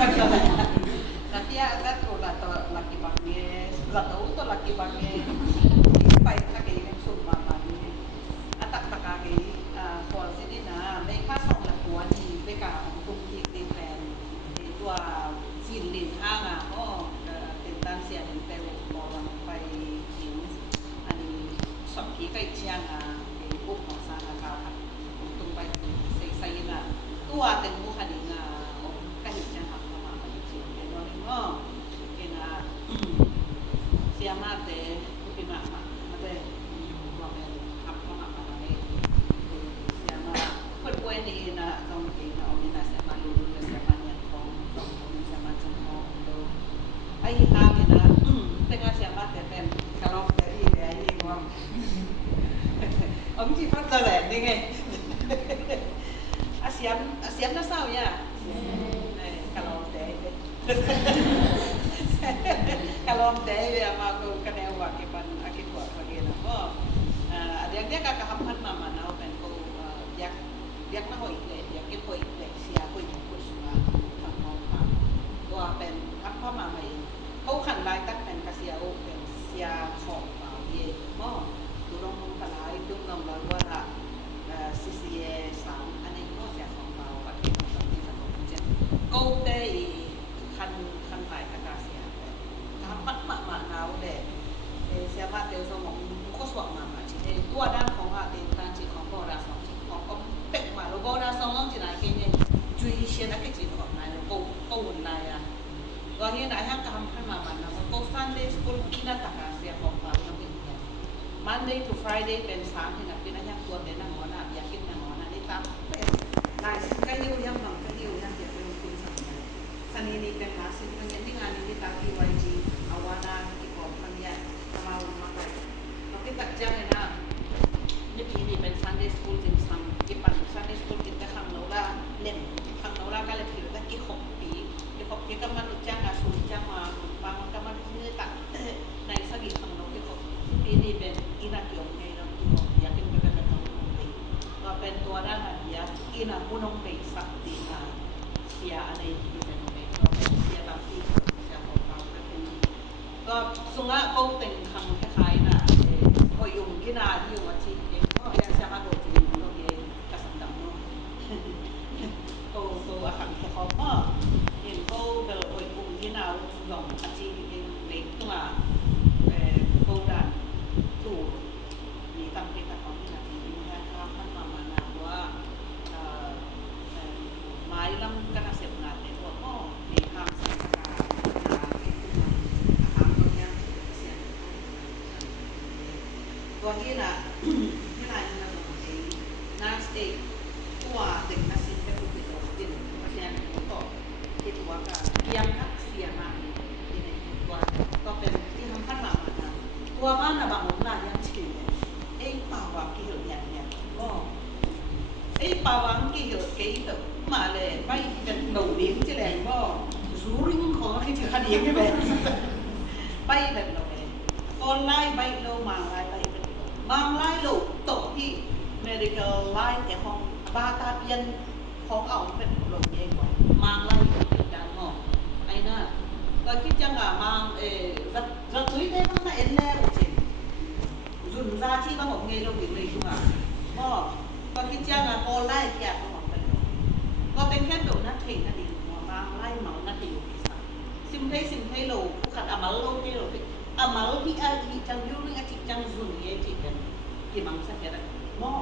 Natia dato la kibangye la to la kibangye pai ta ke ne su ma ma ni atak takage for sini naในค่าสองละตัวนี่ไปกะตุงที่เต็มแปลนตัวสินลินห้างก็เป็นตันเสียเป็นไปบ่วันไปหินอันนี้สอบที่ใกล้เคียงเป็นพวกของสาขาค่ะตุงไปใส่ๆน่ะตัวเต็มบ่คันนี่น่ะก็เห็นจังค่ะมาไปจริงเป็นว่าก็เป็นเสียมาแต่เป็นมาแต่ว่าแม่ทับเข้ามาอะไรเสียมาเพิ่นป่วยนี่นะต้องกินเอานี่นะเสียมาอยู่เสียมาเนี่ยของเสียมาจังของไอ้หาเนี่ยนะแต่งเสียมาแต่เป็นกะลอกแต่อีแย่อีว่าเอาจริงๆฟังตะแหลนี่ไงเสียมนะเศร้าย่ะkalau teh ya mago kene wakipan akibat bagena ada dia kakahampan mama na pen ko yak na hoi le yak ke hoi le sia hoi ko sunga phang mong pa to pen appa mama i ko khan lai tak pen ka sia o pen sia kho pa ye mo tu rong mong kalai tu ngam la wa la CCA sang anai ko sia kho pa wa ki ta ni sa ko je ko teคันหลายกาเสียปัดมาหนาวแดดเสียมาเตลสมองโคสวมาจิเตตัวด้านของเตตันจิของโบราณ2จิของก็เป็กมาโบราณ2ต้องจิไหนเกเนี่ยจุยเชียนกิจิของนายโกวุ่นนายก็เฮ็ดได้ฮักกะคันมามันนะก็ Sunday school กินตะกาเสียของเราเป็น Monday to Friday เป็น3ที่นักเป็นอันยังตัวแต่นางหัวหน้าอยากกินนางหัวหน้านี่ตามเป็นนายก็อยู่ยังหนังก็อยู่ยังเดี๋ยวเป็นคุณสันนี่เป็นมาสิมันยังที่งานนี้ตาม PYG อาวานาที่ของมันเนี่ยมาไปเราคิดตัดใจนะนี่ปีนี้เป็น Sunday School จริงสังกิปัน Sunday School กินแต่ข้างโนราเล่นข้างโนราก็เลยผิวตะกี้6ปีที่6ปีก็มารู้จักกับสูงจังมาบางก็มาที่ตัดในสกิข้างโนที่6ปีนี้เป็นอินาเกียวไงเราอยากกินเป็นแบบนั้นก็เป็นตัวด้านนั้นอยากอินามุนงเตสักตีนาเสียอะไรที่เป็นเสียบางที่เสียของเราก็สุงะก็เป็นคำคล้ายๆนะพอยุ่งที่นาที่อยู่วัดจีนเองก็ยังจะมาโดดจีนโดดเองกระสันดำเนาะโตอาหารที่เขาก็เห็นเขาเดินโดยกลุ่มที่นาหลงอาจีนเองเล็กขึ้นมาเขาดันถูกมีตั้งเป็นตะกอนที่นาจีนนะครับท่านมานาว่าไม้ลำกระเสียบนาเต็มหัวก็มีคำสั่งการตัวที่น่ะที่ไหนนะนาสเต็กตัวเด็กนักศิลป์เป็นผู้ติดต่อติดเพราะฉะนั้นก็คิดว่าก็ยังทักเสียมาที่ในตัวก็เป็นที่ทำขั้นมาตัวบ้านน่ะบางหลังยังชิวไอ้ป่าวว่ากี่เหตุเนี่ยก็ไอ้ป่าวว่ากี่เหตุกี่เหตุมาเลยไปกันหนูดิ้งจะแรงก็สูริงของที่จะคดีไม่เป็นไปแบบเราเองออนไลน์ไปเรามาไลน์ไปบางไลน์โลกโตที่ medical ไลน์แต่ของบาตาเปียนของเอาเป็นโลกเองกว่าบางไลน์เป็นการงอกไอ้น่ะก็คิดจังอ่ะบางจะคุยได้บ้างนะเอ็นแล้วจริงรุ่นราที่บางของเงยเราอยู่เลยคือว่าก็คิดจังอ่ะออนไลน์แก่ของเป็นก็เป็นแค่ตัวนักเทรนนั่นเองบางไลน์เหมานักเทรนซิมให้โลผู้ขัดอามาโลให้โลamal pi ali chang yu ring achi chang zun ye chi kan ki mang sa kera mo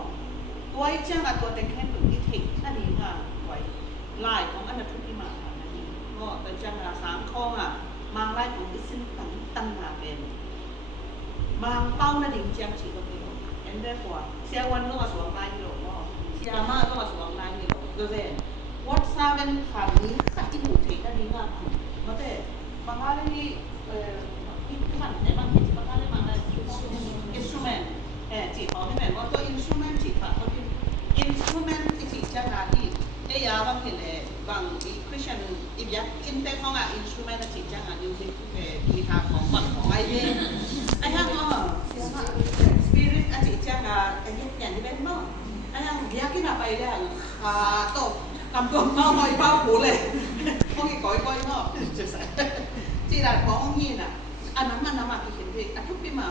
toy chang a to ten khen tu ti thik na ni ha toy laiของอันนั้นที่มาอันนี้ก็แต่จังรา3ข้ออ่ะมางไล่ของดิสินตั้งมาเป็นมางเป้านะดิ่งจังchiก็เป็น and therefore เสียวันต้องมาสวมลายนี่หรอเสียมาต้องมาสวมลายนี่หรอก็เซน what seven ขันนี้ขัดที่หูเทกันนี่ว่ามาแต่บางอะไรนี่ขันในบางทีบางอะไรบางอะไร instrument จีเขาที่แม่ว่าตัว instrument จีค่ะเขาที่ instrument ที่จังหวะที่ยาบางทีเลยบางอี Christian อีกอย่างอินเตอร์ของinstrument จีจังหวะอยู่ที่กีตาร์ของฝั่งของไอเดียไอ้ห่างก็เสียมา spirit จีจังหวะไอ้อย่างที่เป็นเนาะไอ้ห่างอยากกินอะไรเลยขาโตกำตัวเป้าหอยเป้าหูเลยพวกอีก้อย จะใส่จีราของฮีน่ะอันนั้นมันมาที่เห็นด้วยทุกปีมา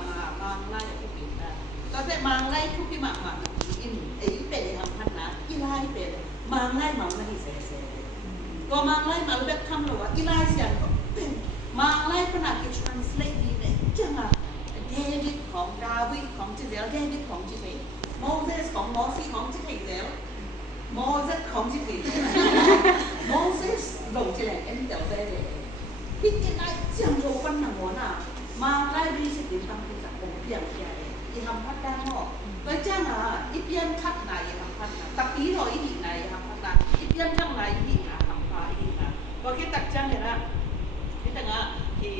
ไล่ทุกปีได้ก็แต่มาไล่ทุกปีมาอินไอ้เป็ดทำพันนะอีไล่เป็ดมาไล่มาที่เซ่ก็มาไล่มาแบบคำหรือว่าอีไล่เสียงเป็นมาไล่ขนาดที่ translate ดีเนี่ยจังอ่ะเดวิดของดาวิดของจิเซลเดวิดของจิเซลโมเสสของโมซีของจิเซลโมเสสของจิเซลโมเสสลงจิเลเอ็นเดลเดเลยที่ที่ไล่เสียงโจกันหนังหัวน่ะมาไล่ดีสิเป็นบางทีจากองค์เพียงใหญ่ที่ทำพัดได้หรอกโดยจ้างอ่ะอีเพียนคัดไหนทำพัดนะตะกี้เราอีไหนทำพัดนะอีเพียนข้างไหนอีหาทำพัดอีนะก็แค่ตักจ้างเนี่ยนะที่ตั้งอ่ะที่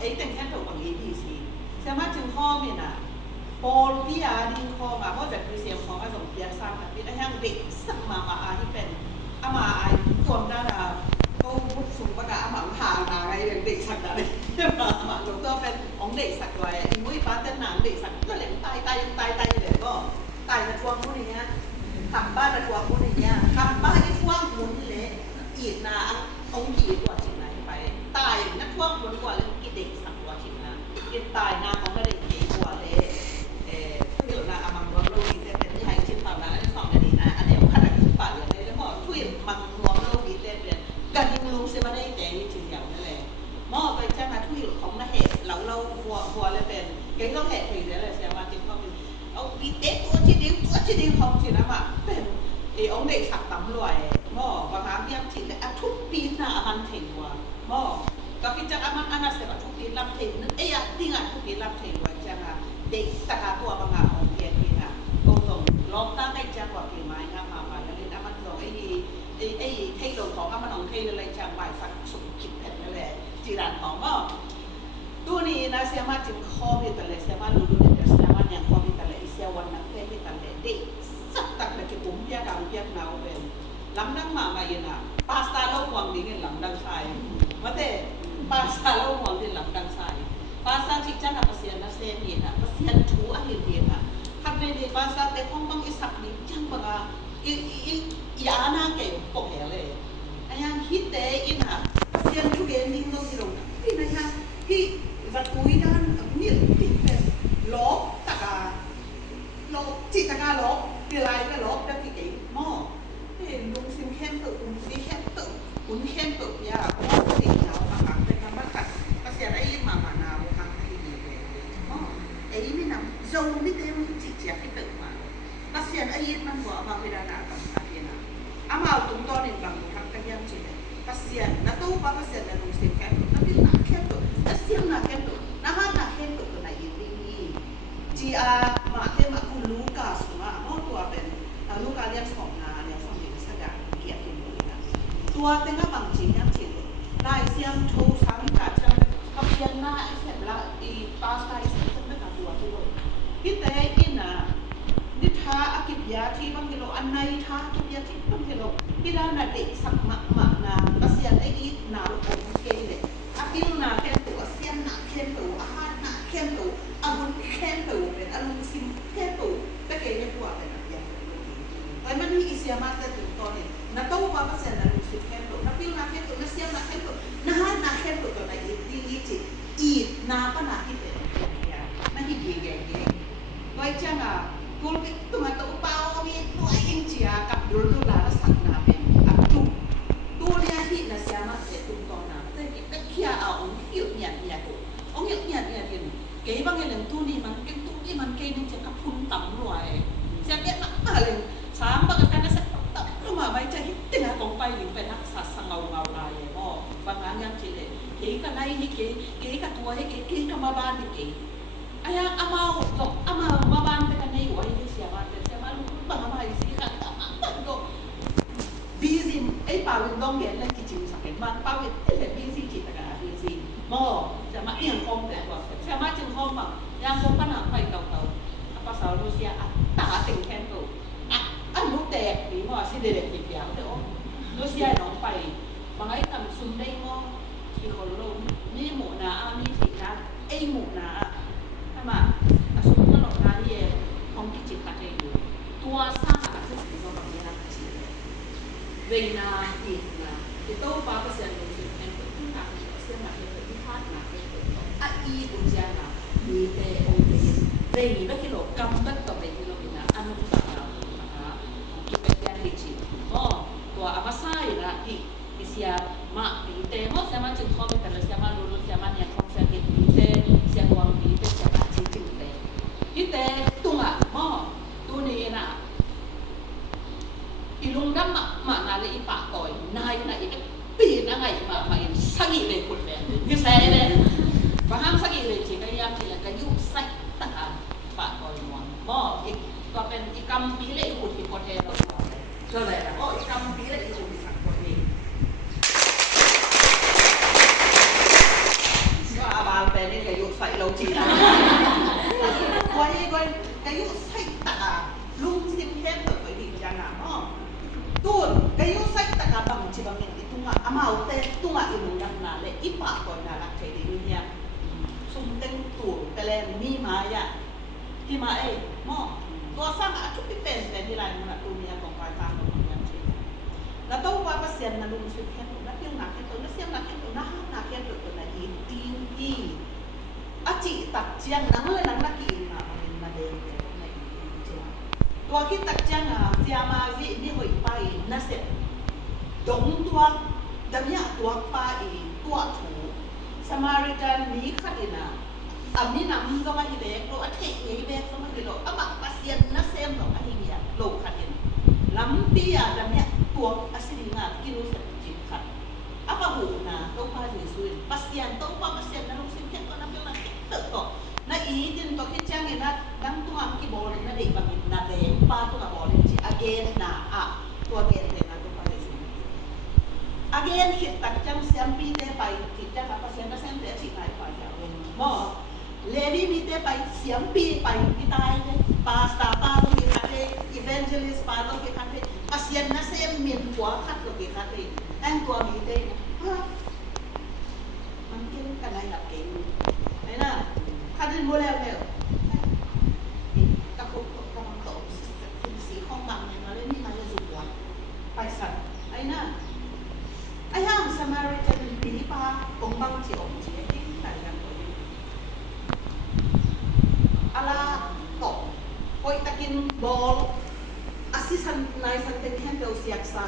ไอ้แต่งแค่ตัวบางอีพีซีสามารถจึงข้อมีน่ะโปลพิยาดิงข้อมาเพราะจากมีเสียงของอสมเพียรสร้างแบบนี้ได้ทั้งเด็กสักมาอาที่เป็นอามาไอรวมได้นะก็พุทธสุภกะอามาหานาไงเด็กสักอะไรมาหลวงตัวเป็นของเด็กสักไว้อีมุ้ยป้าเต้นหนังเด็กสักก็เลยตายเลยก็ตายนะทวงพวกนี้ทำบ้านนะทวงพวกนี้ทำบ้านที่ทวงหมุนเลยอีกนะองค์กี่ตัวจริงไหนไปตายนักทวงหมุนกว่าเรื่องกี่เด็กสักตัวจริงนะกินตายนาของไม่ได้กี่กว่าเลยเดี๋ยวนะอามังรวมโลกีเต้เป็นที่ให้ชิ้นต่างๆอันนี้สองอันนี้นะอันนี้ขนาดขึ้นป่าเลยแล้วก็ทุยมังรวมโลกีเต้เป็นการยิงลูกเสียมาได้แต่นี่จริงอย่างนั่นแหละหม้อไปจ้างมาทุยของนาเหตุเราหัวเลยเป็นแกก็เหตุถึงเลยเสียมาจริงก็เป็นเอาปีเต้ตัวที่ดิ้งของที่นะมาเป็นองค์เด็กสักตำรวจหม้อบางครั้งยังถิ่นแต่ทุกปีน่ะมันถิ่นว่าหม้อก็พิจารณามันอันนั้นเสียว่าทุกปีรับถิ่นนึกไอ้ยังที่งานทุกปีรับถิ่นไว้จ้างเด็กตะกาตัวบางงานของเพียรที่น่ะตรงล้อมตั้งได้จังหวะปีไม้งามมาแล้วนี่นะมันส่งไอ้เทคโนของมันของเทคอะไรจังหวะสักสุขิดแผ่นนั่นแหละจีรันของก็ตัวนี้นะเสียมาจึงข้อพิจารณาเสียมารู้ดูเนี่ยเสียมาอย่างข้อพิจารณาเสียวันนั้นพิจารณาเด็กสักตักเลยจะปุ่มเพียกำเพียกเนาเป็นลำดังมาเย็นอ่ะปาสต้าเราหวังดีเงินลำดังชายมาแต่ปาสต้าเราหวังดีลำดังชายปาสต้าที่จันทร์เสียนะเสียนี่นะเสียถูอันเดียนะทัดในเด็กปาสต้าแต่ห้องบางอีสักนี่จังบังอ่ะยาหน้าเก่งปกเหเลยอันยังฮิตแต่อินอ่ะเสียทุเรียนดิ้งลงที่ลงที่ไหนฮะที่วัดกุยด้านนี่ที่เป็นล้อตะกาล้อจิตะกาล้อที่ไรก็ล้อได้ที่เก๋หม้อเป็นลุงซิมเข้มตุ่มซีเข้มตุ่มอุ่นเข้มตุ่มยาเพราะว่าสิ่งเราอาหารเป็นธรรมชาติภาษาไอ้ยินมานาบุทางที่ดีเลยหม้อไอ้นี่นะโจไม่เต็มจิตเจียที่ตุ่มมาภาษาไอ้ยินมันหัวมาพิจารณากับอาเดียนะอามาตุ่มตอนนี้บางทางกันยังจีเลยภาษาณตู้ภาษาลุงซิมเข้มตุ่มนั่นเป็นหนักเข้มตุ่มนั่นเสียงหนักเข้มตุ่มนั่นหนักเข้มตุ่มตัวไหนยินดีจีอามาเทมาคุณลูกาสมาหม้อตัวเป็นลูกาเรียนสองนาเนี่ยสองดีสักอย่างเกียรติมือนะตัวเต็งก็บางจริงยังจริงได้เสียงโชว์สามีกัดจังเขาเพียงหน้าไอ้เสร็จละอีปาสไตล์ซึ่งไม่กับตัวที่เลยพี่แต่อินน่ะนิทาอากิบยาที่บางทีเราอันในท่าทุกยาที่บางทีเราพี่ด้านน่ะเด็กสักมากนาก็เสียไอ้อีนาลูกอมเกยเลยอากิลนาเข้มตัวเสียนาเข้มตัวอาหารนาเข้มตัวอาวุธเข้มตัวเป็นอารมณ์ซิมเข้มตัวแต่เกยไม่ตัวเป็นอะไรแต่มันมีอิเซียมาแต่ถึงตอนนี้นักตู้ว่าภาษานาลูซิเข้มตัวนักพิลนาเข้มตัวนักเสียนาเข้มตัวนาหนาเข้มตัวตัวไหนดีจิอีนาปนาที่เป็นนั่นที่ดีแก่ไว้จังอ่ะกูเป็นตัวเปล่ามีตัวเองเจียกับดูลาสักนาเป็นอับจุตัวเนี้ยที่นักเสียมาแต่ถึงตอนนั้นแต่ก็เคียเอาองค์หยุดเนี่ยกูองค์หยุดเนี่ยที่เก๋บางอย่างตัวนี้มันเก๋ตัวนี้มันเก๋นี่จะกับพุ่นต่ำรวยเสียเก๋มากเลยสามบางการนั้นสักตับลงมาไม่ใจที่ติงของไปหรือเป็นนักสัตว์สังเงาลายก็บางงานยังจีเลยเก๋กับไนนี่เก๋กับตัวให้เก๋กับมาบ้านนี่เก๋ไอ้ยังอามาจบอามาบ้านเป็นกันในหัวที่เสียบ้านเป็นเสียบ้านลูกบางอะไรสิค่ะแต่มาก็บีซิมไอ้ป่าวินต้องเห็นแล้วกิจจิสังเกตบ้านป่าวินเป็นบีซิจิตกันบีซิมอจะมาเอียงคงแต่ว่าจะมาจึงคงแบบยังคงปัญหาไปเก่าๆภาษาโรเซียตาติงแคนโตอันรู้แต่ปีว่าสิเด็กๆอย่างเดียวรัสเซียน้องไปบางไอ้ต่ำซุนได้มองที่คนโลกนี่หมู่นามีสินะไอ้หมู่นาทำไมซุนก็หลอกนาเย่ของกิจจิตใจอยู่ตัวสร้างอาชีพก็แบบนี้นะชีวิตเวนาอีกนะที่โตป้าเปอร์เซ็นต์ลงสิ na ihat na at iujan na ite ote dei bakilo kambat to be kilo bina anu ta kipetian lichi tua amasai na isia ma ite mo sama chin kho be kala sama lulu sama nya kho sa ke ite sia wang ite sama chi ite ite tunga mo tu ni na ilung dam ma na le ipa toy nai na ite pi na ngai ma sagi le kun le ni sai le bahang sagi le chi ka ya chi ka yu sai ta pa toy moก็เป็นอีกรรมปีเลยอุดอีกประเทศเราก็เลยนะอีกรรมปีเลยอุดอีกประเทศก็อาบาลเป็นนี่ก็ยุใส่เราจีนะวันนี้ก็ยุใส่ตะลุงซิมเทนแบบนี้จังอ่ะตูนก็ยุใส่ตะบางทีบางอย่างตุ้งอ่ะอามาเอาแต่ตุ้งอ่ะอีหนุ่มดังนาเลยอีปากก่อนนะรักใจดีเนี่ยซุ่มเต็มตูนแต่แลมีมาอ่ะที่มาม้อตัวสร้างอาทุกที่เป็นแต่ที่ไรมันตัวเมียของปลายทางของมันใช่แล้วต้องว่าเปอร์เซ็นต์นะลุงสุดแค่ตัวนักยังหนักแค่ตัวนักเสียงหนักแค่ตัวหนักแค่ตัวนะอีตีนอีอาจิตักเจียงนังเลยนักกินนะมันมาเดินเลยในเจียงตัวที่ตักเจียงอ่ะเสียมาวินี่หอยไปนั่นเสร็จดงตัวดำยาตัวปลาตัวถูสมาริกันนี้ขัดนะami namก็มาอีเด็กโลอเทอีเด็กก็มาอีโลอะบักปาเซียนนะเซมโลอะฮีเมียโลคันเห็นลำปีอ่ะดำเนี่ยตัวอะสิงากิโลเซนจิตคันอะปะหูนะโลพาสิสุยปาเซียนต้องปาเซียนนะโลสิเพ็นก็นะเปนะเตะก็นะอีดินตอกที่จังเห็นนะดังตัวอักกิบอลนะเด็กบางนะเด็กปาตัวบอลจิอเกนนะอะตัวเกนเห็นนะตัวปาสิอเกนคิดตักจังเสียมปีเตไปจิจังอะปาเซียนนะเซมเตสิไปไปอ่ะมอLevi mite pai siampi pai pitai pasta pa lo ki khate evangelist pa lo ki khate asian na sem min kwa khat lo ki khate an kwa mite ha man ken ka lai la ke ai na khatin mo le le ta ko ka mang to si khong bang ne ma le ni ma le zu kwa pai san ai na ai hang samaritan pi pa ong bang chi ong chi ki tai kan ala to koi takin bol assistant nai santen handle siaksa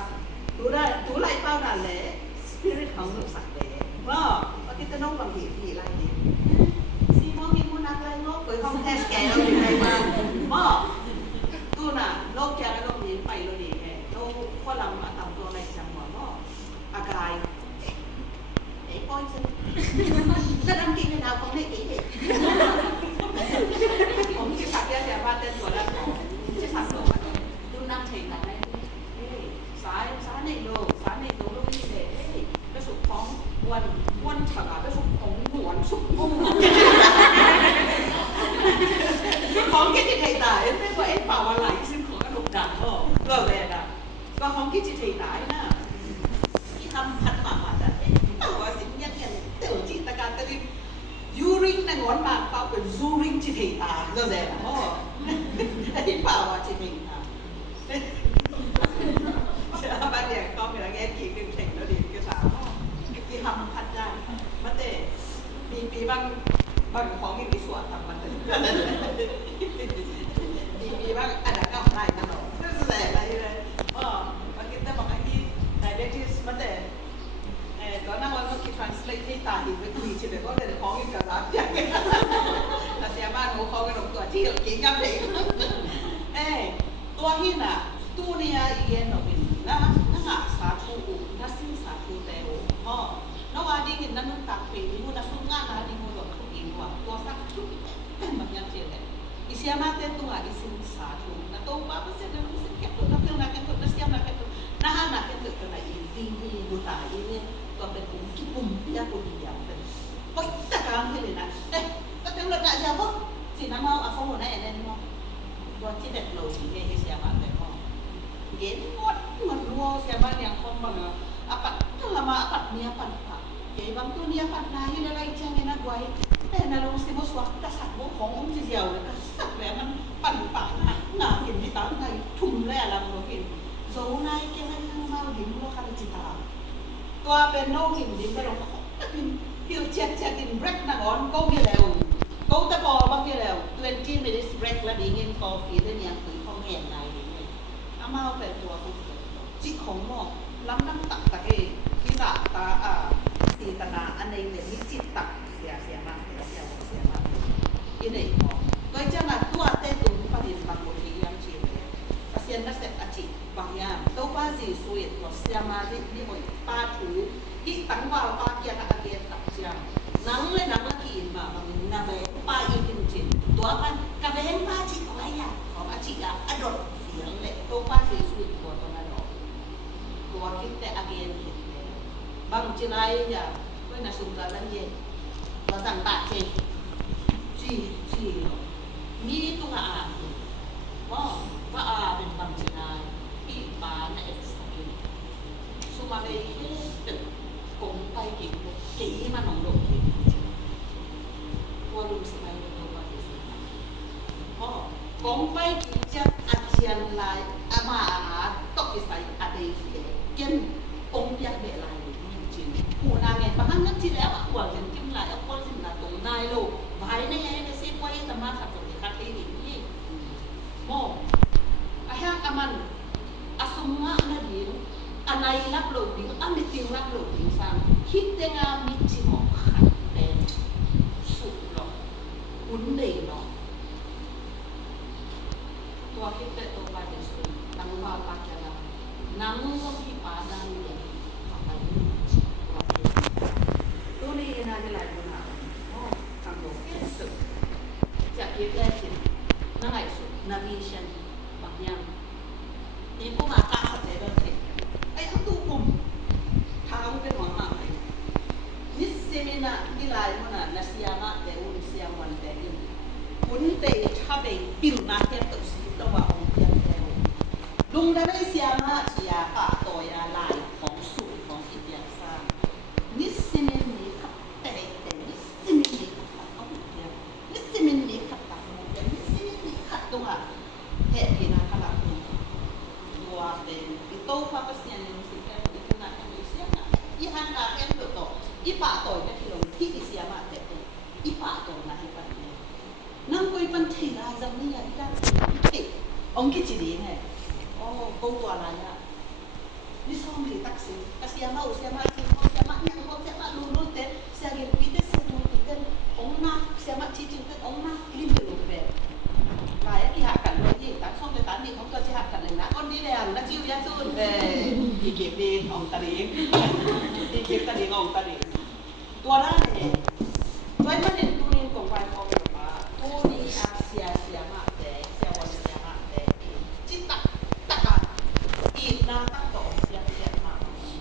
tu lai pau da le spirit hang lu sak le ba kita nong bang hi lai ni si mo mi mo nak lai no koi hong test ke lo ni lai ma tu na lo kya la lo ni pai lo ni he lo kho lam ma tam to lai chang ma mo akai poi sen ta dang ki na kong le kiผมจะสักแต่ว่าเต้นตัวละจะสักตัวดูนั่งเฉยๆได้สายในโลกนี่เด้ไปสุกของวันฉลาดไปสุกของหวนสุกมุ้งของกิจไทยตายไม่ว่าป่าวอะไรซึ่งของกระดูกดันก็เลยนะก็ของกิจไทยตายนะที่ทำพันมาแต่ตัวสิ่งยังเต่าจิตการตะลิยูริงนะงอนมาเป่าเป็นซูริงจิตเหตาก็แสดงไอ้เป่าว่าจิตเหตาเชื่อบางอย่างก็เป็นอะไรกี่กึ่งเข่งแล้วดีก็สาวที่ทำพัดได้มาเตะปีบางของมีส่วนทำมันปีบางอันนั้นก็ได้ตลอดนั่นแหละอะไรเลยบางทีแต่บางทีแต่เด็กที่มาเตะก็นั่งวันก็คิด translate ให้ตาดีไปคุยเฉยๆก็เลยของอีกกระดาษอย่างเงี้ยแต่เสียบ้านเขาก็ลงตัวที่กินกับเด็กตัวหินอ่ะตู้เนี่ยอีเย็นหน่อยนะนั่งอ่ะสาธุนักสิ่งสาธุแต่โอ้น้องว่าดีกินนั่นนุ่งตักปีนี่มูนักสุ่งงานนะดีมูหลงทุกอินว่ะตัวสักทุกแบบยังเจ๋งเลยอีเสียมาเต้นตัวอีสิ่งสาธุนะตัวบ้าเป็นเสียงนั่งสิ่งแก่ตัวนักเที่ยวนักแก่ตัวนักเสียมนักแก่ตัวน่าหนักแก่ตัวตัวไหนดีดูตาอีเนี่ยตัวเป็นปุ่มที่ปุ่มยาปุ่มยาวเป็นโอ้ยตะการที่เลยนะก็เป็นระดับยาวพวกสีน้ำมันอ่ะเขาหัวหน้าเอ็นเอ็นมั้งตัวที่เด็ดโลสีเนี่ยเสียมาแต่มั้งเย็นงดมันรัวเสียมาอย่างคนบางอ่ะปัดถ้าละมาปัดเนี้ยปัดผักเก๋บางตัวเนี้ยปัดนายอยู่ในไรเชียงในนักไว้แต่นาลงสิบสวักกษัตริย์ขององค์เดียวเลยกษัตริย์แล้วมันปั่นป่าหนาเห็นที่ตาไงทุ่มแร่ละมันเห็นโซ่นายแกไม่ทำมาหินโลคาลิจิตาตัวเป็นโนหินดินไปลงเป็น he'll check in break na on go gelew go ta bo ba gelew 20 minutes break la ding in coffee ได้ยังคือของแห่งไหนนี่อามาเอาแต่ตัวของจิของหมอกลำน้ำตักตะเอที่ตาสีตนาอันในเนี่ยนี่จิตตักเสียมากเสียมากอีนี่หมอกก็จะมาตัวเต้ตุนประเด็นบางคนที่ยังชีเลยเสียนนักเสพอจิบางอย่างตัวป้าสีสวยตัวเสียมาที่นี่หอยป้าถือที่ตั้งว่าป้าเกียร์อาเกียร์ตักเสียนังเลยนังละกินมาบางนาเวป้าอีกินจินตัวมันกระเบนป้าจิเอาไว้ยาของอาจิอะอดดเสียงเลยตัวป้าสีสวยตัวนั้นหรอตัวคิดแต่อาเกียร์คิดเลยบางจีนายอย่างเมื่อน่ะสุนทรนั่นเย็นเราตั้งตาเจจีมีตัวอาว่าเป็นบางจีนายพี่ป้าในเอ็กซ์กินสุมาเลยตึกกงไปกี่มาหนองดงที่ว่าลุงสมัยเราว่าที่สุดกงไปกี่จะอาเจียนลายอามาตกที่ใส่อาเดียเกินองค์ยักษ์เบลายจริงหัวนาไงบางครั้งที่แล้วหัวจริงจิ้มลายเอาคนสินาตรงนายโลไว้ในยังในซีไว้ธรรมะขัดตรงนี้ขัดที่นี่มองอาหารอามันอาสมะนาดีอันไหนรับโลกดิ้งอันนี้จริงรับโลกดิ้งฟังคิดแต่งามิจิหมอกขัดเป็นสุดหรอกอุ่นเดีหรอกตัวคิดแต่ตัวไปเป็นสุดตั้งว่าปากจะรับนั่งก็ที่ป่าดังเลยไปตัวนี้น่าจะหลายคนอ่ะทำโลกที่สุดจะคิดแรกสินั่งไงสุดนาวิชันบางอย่างนี่พวกมาตาขัดใจเดินสิไอ้ทั้งตู้ปุ่มทางเป็นหัวหน้าไหมนิสิมินะที่ลายมันน่ะนัสยามะแต่อุ่นเสียงวันแต่ยิ่งอุ่นแต่ถ้าไปปิ่นมาแค่ตัวสีตัวว่าองค์เพียงแต่ลุงได้ไม่เสียมะที่ยาป่าตัวยาลายของสูตรของอินเดียสร้างนิสิมินี่ขับแต่นิสิมินี่ขับเอาเพียงนิสิมินี่ขับตามมันแต่นิสิมินี่ขับตัวเหตุที่น่าขลังตัวเป็นโตพาปเสียนสิแค่ที่ขนาดนี้เสียนะอีหันกาเอ็นตัวอีป่าตัวเป็นที่ลงที่อิเสียมาแต่อีป่าตัวนะให้ปันเนี่ยนั่งคุยปันทีไรจำนี่อย่างนั้นที่องค์กิจดีไงโอ้กูตัวอะไรอ่ะนี่ซ้อมหรือตักสิเสียมาเสียมาที่เสียมาเนี่ยเสียมาลุ้นเต้เสียเงินปีเต้เสียเงินปีเต้องค์นักเสียมาที่จริงเป็นองค์นักลิ้มไปลงแบบหลายที่หากันเลยที่ตักซ้อมไปตันนี่ของตัวที่หากันเลยนะคนนี้แหละนักจิวยาจุนอีเก็บดีองตะลิงอีเก็บตะลิงองตะลิงตัวนั้นเนี่ยด้วยมันเป็นตัวนี้ของไฟของฟ้าตัวนี้อาเซียเสียมาแต่เสียวันเสียมาแต่จิตตะกันอีนาตั้งต่อเสียมา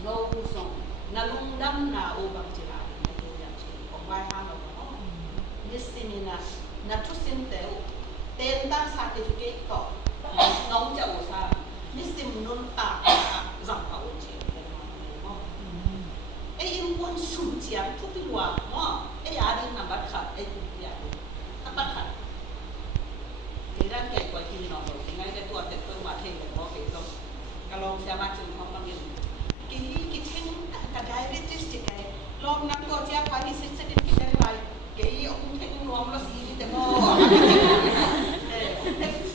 โนบุษงนาลุงดำนาโอบังจิราในตัวอย่างเช่นของไฟห้าเรานิสิมินะนัทุสินเตวเต็นตั้ง certificate ต่อน้องจะอุตส่าห์นิสิมนุนตาจังเอาเชียงเป็นมาไอ้อินวันสุนเจียทุกตัวไอ้ยาดินนับบัตรขัดไอ้ทุกอย่างบัตรขัดในด้านแก่กว่าที่น้องเราที่ไงแต่ตัวเต็มตัวมาเท่งแต่พอเห็นต้องกระลองเสียมาจึงของบางอย่างกิเท่งกระไดริจิสติกไงลองนักตัวเจ้าพาดิสิสติกิจได้ไรเกี่ยอุ้งเท่งรวมแล้วสีนี่แต่พอ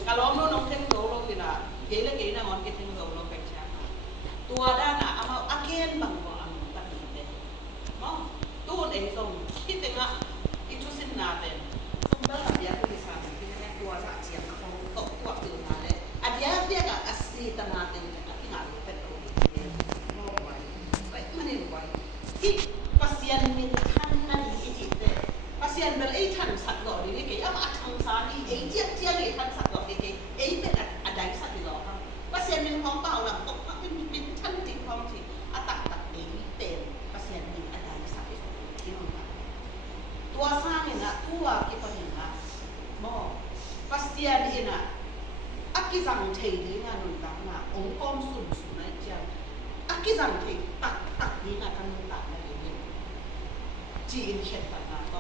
กระลองโน้นเท่งโดลงดีนะเกี่ยนะมันเกี่ยเท่งโดลงไปใช่ตัวด้านน่ะเอามาอาเกนบางว่าตั้งแต่ตัวเองส่งคิดถึงอ่ะอิทุสินนาเป็นส่งเบอร์เดียวที่สามที่แรกตัวสักเสียงเขาตกตัวตื่นมาเลยอันเดียวกับอัศรีตนาเป็นที่งานเป็นตัวเองมองไว้ไว้มันเองไว้ที่ปัสยันมีท่านนั่นอีจิตเตปัสยันเป็นไอ้ท่านสัตว์หล่อนี่เกี่ยมาทางซ้ายไอ้เจี๊ยบไอ้ท่านสัตว์หล่อเกี่ยไอ้เป็นอะไรสัตว์หล่อครับปัสยันเป็นของเปล่าหลังตกเป็นท่านจริงของจริงอัตตักเองเป็นปัสยันเป็นอะไรสัตว์ที่น้องตัวสร้างเนี่ยนะผู้ว่าที่เป็นอย่างนั้นปัสยันเนี่ยนะอักกิจังเทดีงานนุ่งตาหน้าองค์กรสุนนะเจ้าอักกิจังเทตักดีงานกันนุ่งตาเนี่ยจีนเขียนตาหน้าโต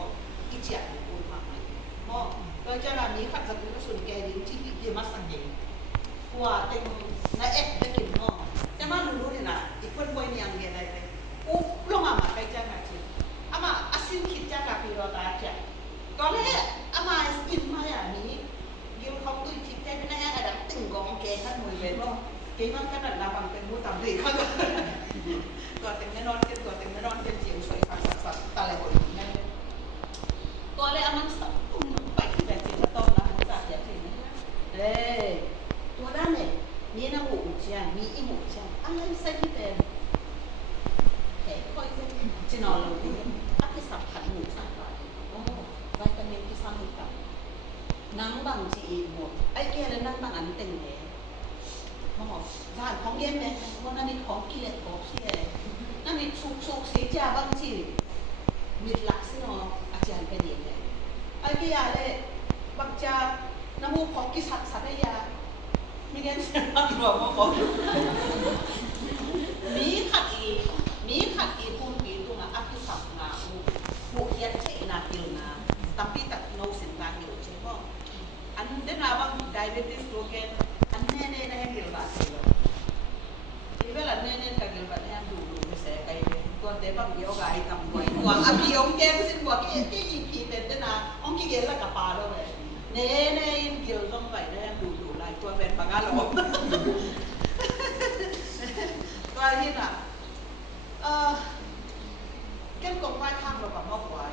อีเจียนพูดมากเลยก็จะร้านนี้ขัดสกุลสุนแกดิ้งที่ดีมาสังเกตว่าเต็มในเอ็ดได้กินแต่มารู้เนี่ยนะอีกคนป่วยเนี่ยยังเรียนได้เลยลงมาใกล้จะหาจริงอามาอาเซี นอนกันตัวแต่ไม่นอนกันเจียวสวยสักตาอะไรบ่แม่ตัวเลยมันสับไปที่แบบจิตต้นนะมันจะอยากเห็นนะตัวด้านเนี่ยมีน้ำหูเชียงมีอีหมูเชียงอะไรใส่ที่เป็นแค่ค่อยจะนอนลงนี่อักษรขันหมูสักบาทโอ้วิตามินที่สร้างกับนังบางจีหมดไอ้แกเลยนังบางอันเต็งเลยร้านของเย็นแม่ว่านั่นนี่ของกิเลสของเสียนั่นนี่สุกเสียจ้าบางทีมีหลักสิเนาะอาจารย์เป็นเองเลยไอ้กี่อย่างเลยบางจาน้ำมูกของกิสัตสัตยามีเงินเสียมากกว่ามาบอกมีขัดอีพูนปีตุงอากิสับนาบุเฮียนเทนาเกียวนาตั้งปีตัดโนสินนาเกียวใช่ป่ะอันเดน่าบางไดเบติสโรเกนอันแน่ๆนะเกียวบาสิอีเวลาแน่ๆกับเกียวบาเนี่ยดูเสียไกลเลยตัวเด็กบางเดียวไกลทำไว้ตัวอภิองเกมสิตัวกี่อีพีเป็นเดน่าองกี่เกลละกับปลาแล้วเลยเน่เกียวต้องไปแน่ดูลายตัวเป็นบางอันแล้วตัวนี้น่ะเก็บกองไว้ข้างเรากับมอบไว้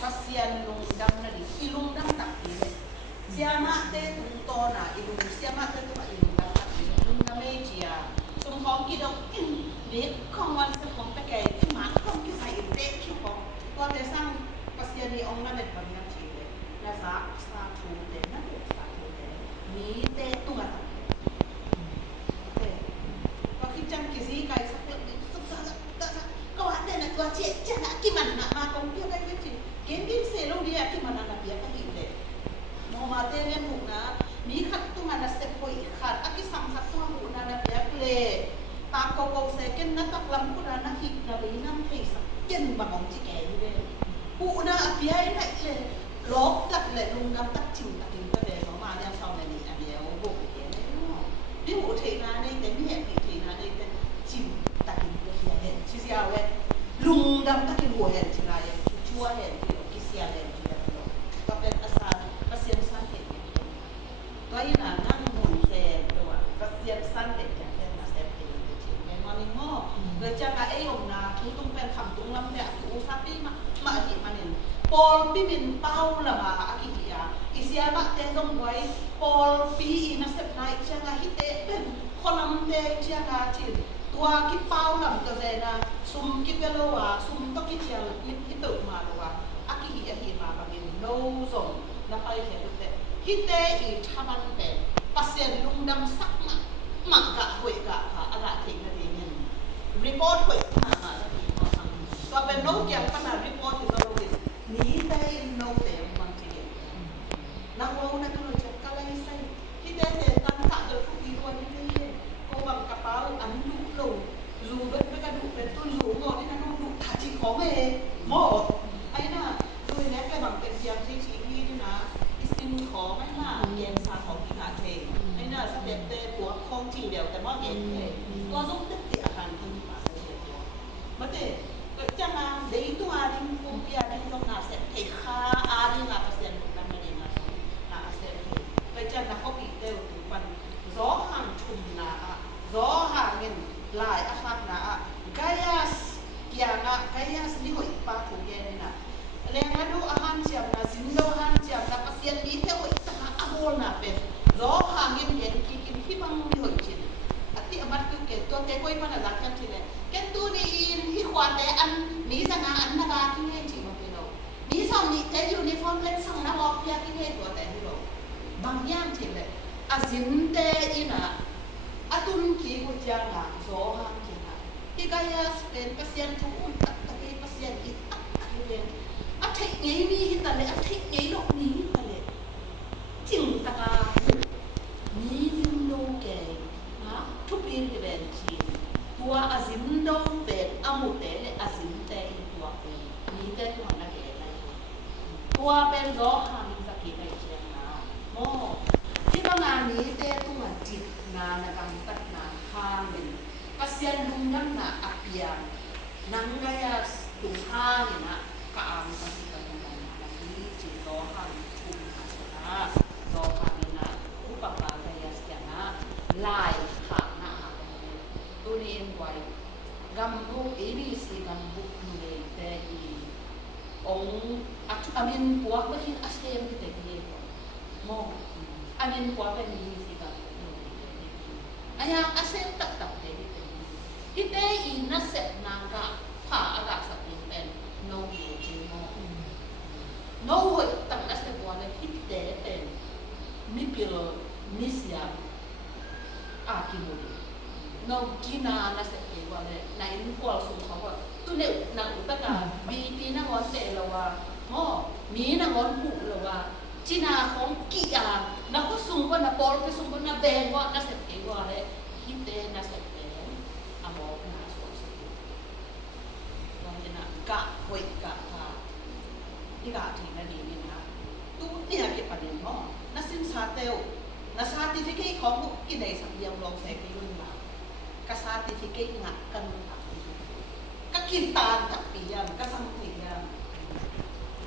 ก็เสียนลุงดำนั่นอีลุงดำตักอีเลยเสียมาเต้ตุงโตน่ะอีลุงเสียมาเต้ตุงอีลุงดำตักอีลุงดำไม่เจียสมของกินเอาเด็กของวันสมของตะแกที่หมาของกินใส่เด็กชุบของตัวเดสร้างก็เสียนี่องนั่นเป็นแบบนั้นจริงเลยและสาธุเดนั่นเป็นสาธุเดมีเต้ตุงอ่ะก็คิดจังกิซี่ไก่สักเล็กก็ว่าแต่ตัวเจ็ดจะนะกี่มันนะมากองเที่ยวได้จริงเกณฑ์ดิเซลดีอะกี่มันนะเบียก็หิวเลยโมมาเตเรียนบุกนะมีขัดตัวมันเสพไปขัดอากิสังขัดตัวบุกนะเบียเลยตามโกโก้เซกันนะตักลำคุณนะหิบนะบีน้ำเทสักเย็นบางองจิแก่เลยบุกนะเบียได้เลยลบตักเลยลุงน้ำตักจิ๋วตักจิ๋วก็เลยเขามาเนี่ยชาวเนี่ยนี่เบียบุกเก๋เลยนี่บุกเทนาเนี่ยแต่ไม่เห็นเทนาเนี่ยแต่จิ๋วตักจิ๋วก็เห็นชิเซียวเว้ลุงดำตักหัวเห็นชิลายชัวเห็นที่เราคิดเสียเห็นที่เราก็เป็นอาสาประเสียนสั้นเห็นตัวยี่น่ะนั่งหมุนแซมตัวประเสียนสั้นเห็นจากแค่มาแซมเห็นจริงแม่มาลิงโม่เลยจะมาไอ้ลงนาทุกต้องเป็นคำตุ้งลำเนี่ยอุซับปีมาอธิมาเนี่ยปอลปีมินเป้าละมาอากิจิอาอิเซียมาเตะตรงไว้ปอลปีนัสเซปไนเชียงาฮิเตะเป็นคนลำเตะเชียงาจิตตัวคิดเป้าลำตัวเจนะซุมคิดเวลาว่าซุมต้องคิดเชียงฮิตตุมาหรือว่าอากิฮิอาฮิมาบางอย่างโน้ตส่งนับไปเห็นดูแต่ฮิเตะอีทำมันเป็นปัสเซียนลุงดำสักมักกะหวยกะค่ะอะไรทิ้งอะไรเงี้ยรีพอร์ตหวยมาตัวเป็นโน้ตเกี่ยวกับรีพอร์ตที่เราดูนี้ได้โน้ตเต็มบางทีนักว่านักเราจะก็เลยใส่ฮิเตะเสร็จตั้งแต่เดือนทุกปีวันนี้ก็บางกระเป๋าอันลุกลงรูเป็นกระดูกเป็นต้นรูงอที่นั่นดูถาจิของเองหมอไอ้น่ะดูแลแกบางเป็นเพียงชี้ที่ด้วยนะอิสตินของไอ้น่ะเย็นซาของที่หาเทไอ้น่ะสเต็ปเตะตัวคงจริงเดียวแต่ว่าเย็นเลยตัวต้องติดอาการที่มาเสียตัวมาเตะจะมาเดี๋ยวตัวอาริมคุมพิอาริมต้องนาเสร็จเทค่าอาริมนาเสียนกันไม่ได้นาเสียนไปจะนักเขาปีเตะถึงวันร้องหันชุมนาร้องหันเงินลายอาคารนะกายสเกี่ยงกายสนี่หัวปากถูกเย็นนะเรื่องนั้นดูอาหารเชียงนะสินโดอาหารเชียงนะภาษานี้เท่าไหร่ต่างอาโบนะเป็นร้องหันเงินเย็นกินที่บางมีหัวจิตอธิอมัดคือเกิดตัวเตะก้อยมันอะไรกันทีเลยแกตัวนี้ที่ขวานแต่อันนี้จะงานนักการที่ให้จริงมาเป็นเรานี้สองนี้แต่ยูนิฟอร์มเล่นสองนักออกเพียที่ให้ตัวแต่ที่เราบางอย่างทีเลยอาสินเตอินะatun ki ujanga zohan kina higaya spen pasien thun atte pasien it atte atte ngei mi hitale atte ngei lok ni hitale ting taka ni no ke ha thupin ke ben chi tua azim do ben amute le azim te tua pe ni te tua na ke lai tua ben zohan saki kai chianga moที่บางงานนี้เต้ตุ้งจิตนาการตัดนาคาเป็นปัสยันลุงนั่งนาอับยางนังกายตุงห้าเนี่ยนะกะอามกันที่กันนั้นนี้จีโลหันชุมหาชนะโลหันนะอุปปากายสยนะลายขาหน้าตัวนี้เอ็นไว้กำรูอีนี่ส amin puak bahin asem kita dia mo amin puak kan ni sika aya asem tak deh kita ina set nangka pa agak sapin pen no yo jimo no hoi tak asem puak le kita pen mi pilo misia akimuri no kina na set ke wale na in puak su khawa tu ne na utaka bi pi na ngon te lawa ho mi na ngon pu lawa China khong ki na ko sung ko na por ke sung ko na ben wa na set ke wa le hite na set ke amo na so so wa na ka hoi ka ha ika thi na ni na tu nia ke pa ni mo na sin sa teo na certificate khong ku ki dai sa yam long se ke yun ma ka certificate nga kan ka kintan ka piyam ka sang piyam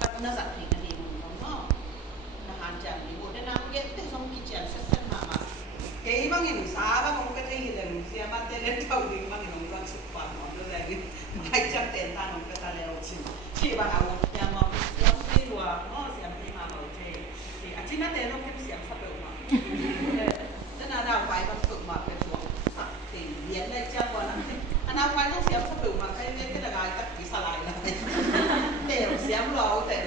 ka na sa thi na ni mo Anjang ni mo na get te song kitchen sa mama kay bangin sa ba kung ka tay hilang siya ba tele taw ding bangin ng lang supa mo do lagi ay chat ten ta ng ka leo chin si ba hawo ya mo yung si wa mo siya ni mama ote si achin na te no kim siya sa pe ma na na wai ba puk ma pe suwa sa ti yen lai cha wa na ana wai no siya sa pe ma kay ne ka daga ta ki sa lai na te siya lo te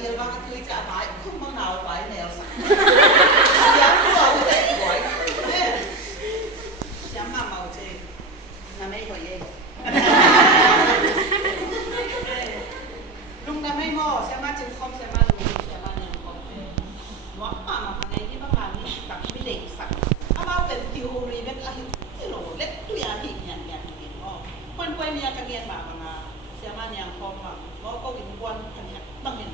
Biar banget tu cak baik, kau mengenal baik Nelsa. Siapa mau cek baik? Siapa mau cek? Namanya kau ye. Lung namanya mau, siapa cek kom, siapa lung, siapa yang kom. Wah, mama mana ini bang ni tak bilik sak. Apa teori vet akhir lo, let tu yang ni mau. Puan ni akan yang mana? Siapa yang kom mau kau ini puan bang ni.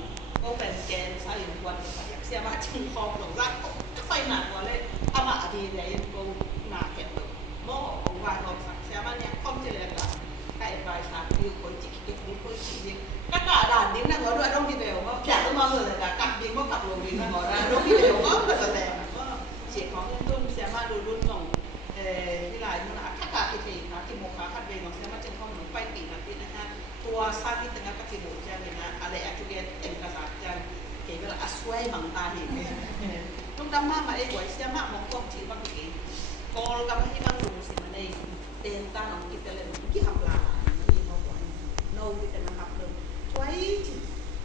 Có phần chèn sai một quần phải xe ba chân phong đồng rác có phải nặng quá lên ama thì để cô mà kẹt được mô và đồng sạc xe ba nhẹ không chỉ là cái vài sạc như cô chỉ kịp đi cô chỉ đi các cả đàn tiếng đang ở đôi đông đi đều mà chả có bao giờ là cặp tiếng có cặp lồng tiếng đang ở ra đông đi đều có bao giờ là chỉ có những đôi xe ba đôi luôn dòng đi lại nó là các cả cái một khá khác về nó xe ba chân phong nó quay tỉ là tiếng haตัวซาที่ตงกะสิโบจังนะอะไรอะจุเกนเต็มกะสาจังเกก็ละอสวยบังตาเห็นลุงดำมาไอ้หวยเสียมากมองกล้องจีบังเกกอลกับที่บังลุงสิมันได้เต็มตาน้องกิตะเลยกี่หับลามีบ่บ่โนกิตะหับเลยถวย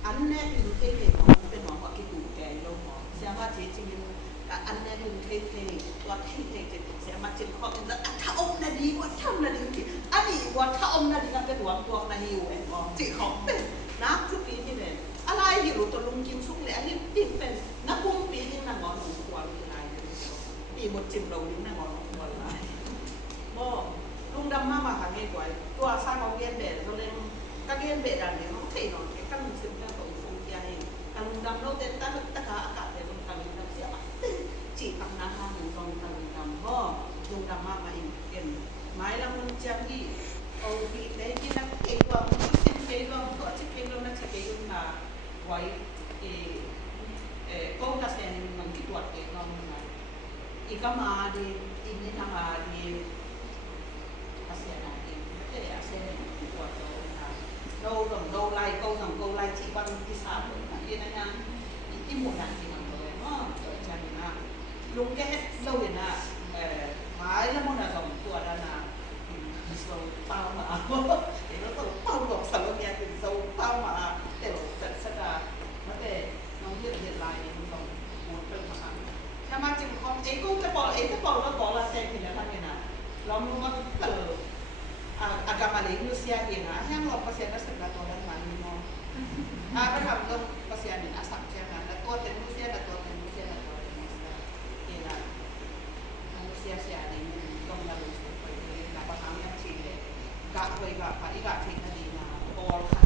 อันแน่อยู่เท่ๆของเป็นหมอว่ากี่ดูแกลงหมอเสียว่าจริงๆอันแน่อยู่เท่ๆตัวเท่ๆเสียมาจินข้อจะถ้าอมน่ะดีกว่าทำน่ะดีอันนี้ว่าถ้าอมน่ะดีก็เป็นหวังตัวน่ะหิวเองอ๋อจิของเป็นนักทุกปีที่เนี่ยอะไรอยู่ตัวลุงกินสุกเลยอันนี้ติดเป็นนักบุ้งปีนี่นางงอนหนูกว่าอะไรปีหมดจิมเราดิ้งนางงอนหนูกว่าอะไรบ่ลุงดำมาหาเงี้ยกว่าตัวสร้างเอาเงี้ยเบ็ดเราเล่นก็เงี้ยเบ็ดอันนี้เขาเทนอนแค่ตั้งซึมตั้งตัวฟงใจลุงดำเราเต้นตั้งตะขาอากาศเลยลุงดำเสียจีบนาฮาหนึ่งตรงลุงดำบ่ลุงดำมาเองmai lang mun changi o bi le ki na ke wa mun sin ke lo ko chi ke lo na chi ke yun na wai ko ta sen man ki tuat ke no na i ka ma di in ni na ma di asia na di te asia ni tuat to na no lai ko lai chi ban ki sa na ni na na i mo na ki man to no to chan na lung ke lo ni na mai la mo na dong tua da na so tao mà thì nó tao tao đọc sản phẩm nghe từ sâu tao mà để thật sự là nó để nó hiện lại thì nó một phần mà theo mà chừng con ấy cũng cái bỏ nó bỏ là xem thì nó là như nào nó nó từ agama Indonesia thì nó yang lo pasien nó sẽ làตัวนั้นมานี่เนาะก็ทำต้อง pasien นี่อาสักใช่มั้ยแล้วตัวเป็นมุสลิมแล้วตัวเป็นมุสลิมแล้วตัวเป็นมุสลิมนี่นะมุสลิมเสียนี่ต้องมาดูกะไว้กะปะอีกะทิ้งนะดีนะบอลค่ะ